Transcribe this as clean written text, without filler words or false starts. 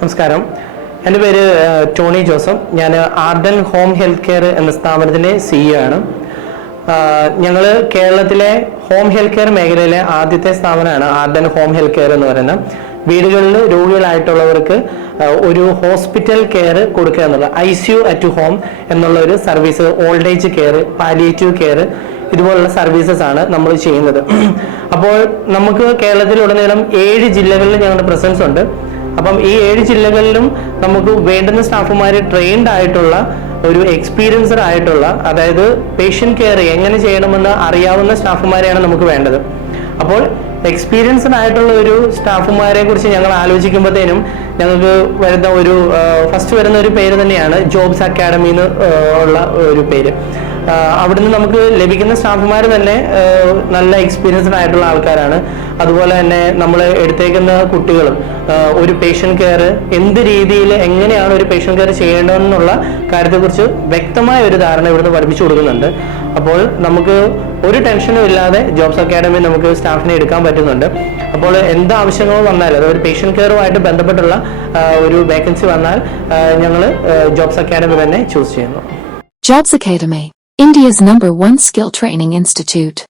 നമസ്കാരം. എൻ്റെ പേര് ടോണി ജോസഫ്. ഞാൻ ആർഡൻ ഹോം ഹെൽത്ത് കെയർ എന്ന സ്ഥാപനത്തിൻ്റെ CEO ആണ്. ഞങ്ങൾ കേരളത്തിലെ ഹോം ഹെൽത്ത് കെയർ മേഖലയിലെ ആദ്യത്തെ സ്ഥാപനമാണ് ആർഡൻ ഹോം ഹെൽത്ത് കെയർ എന്ന് പറയുന്നത്. വീടുകളിൽ രോഗികളായിട്ടുള്ളവർക്ക് ഒരു ഹോസ്പിറ്റൽ കെയർ കൊടുക്കുക എന്നുള്ള ICU അറ്റ് ഹോം എന്നുള്ള ഒരു service, old age care, palliative care, ഇതുപോലുള്ള സർവീസസ് ആണ് നമ്മൾ ചെയ്യുന്നത്. അപ്പോൾ നമുക്ക് കേരളത്തിലുടനീളം 7 ജില്ലകളിൽ ഞങ്ങളുടെ പ്രസൻസ് ഉണ്ട്. അപ്പം ഈ 7 ജില്ലകളിലും നമുക്ക് വേണ്ടുന്ന സ്റ്റാഫുമാർ ട്രെയിൻഡ് ആയിട്ടുള്ള ഒരു എക്സ്പീരിയൻസ്ഡ് ആയിട്ടുള്ള, അതായത് പേഷ്യൻ്റ് കെയർ എങ്ങനെ ചെയ്യണമെന്ന് അറിയാവുന്ന സ്റ്റാഫുമാരെയാണ് നമുക്ക് വേണ്ടത്. അപ്പോൾ എക്സ്പീരിയൻസ്ഡ് ആയിട്ടുള്ള ഒരു സ്റ്റാഫുമാരെ കുറിച്ച് ഞങ്ങൾ ആലോചിക്കുമ്പോഴത്തേനും ഞങ്ങൾക്ക് ഫസ്റ്റ് വരുന്ന ഒരു പേര് തന്നെയാണ് ജോബ്സ് അക്കാഡമി എന്ന് ഉള്ള ഒരു പേര്. അവിടുന്ന് നമുക്ക് ലഭിക്കുന്ന സ്റ്റാഫുമാർ തന്നെ നല്ല എക്സ്പീരിയൻസ്ഡ് ആയിട്ടുള്ള ആൾക്കാരാണ്. അതുപോലെ തന്നെ നമ്മൾ എടുത്തേക്കുന്ന കുട്ടികളും ഒരു പേഷ്യൻ്റ് കെയർ എന്ത് രീതിയിൽ എങ്ങനെയാണ് ഒരു പേഷ്യൻ്റ് കെയർ ചെയ്യേണ്ടതെന്നുള്ള കാര്യത്തെക്കുറിച്ച് വ്യക്തമായ ഒരു ധാരണ ഇവിടുന്ന് പഠിപ്പിച്ചു കൊടുക്കുന്നുണ്ട്. അപ്പോൾ നമുക്ക് ഒരു ടെൻഷനും ഇല്ലാതെ ജോബ്സ് അക്കാഡമി നമുക്ക് സ്റ്റാഫിനെ എടുക്കാൻ പറ്റുന്നുണ്ട്. അപ്പോൾ എന്ത് ആവശ്യങ്ങൾ വന്നാൽ, അതായത് പേഷ്യൻ്റ് കെയറുമായിട്ട് ബന്ധപ്പെട്ടുള്ള ഒരു വേക്കൻസി വന്നാൽ ഞങ്ങൾ ജോബ്സ് അക്കാഡമി തന്നെ ചൂസ് ചെയ്യുന്നു. Jobs Academy, India's #1 skill training institute.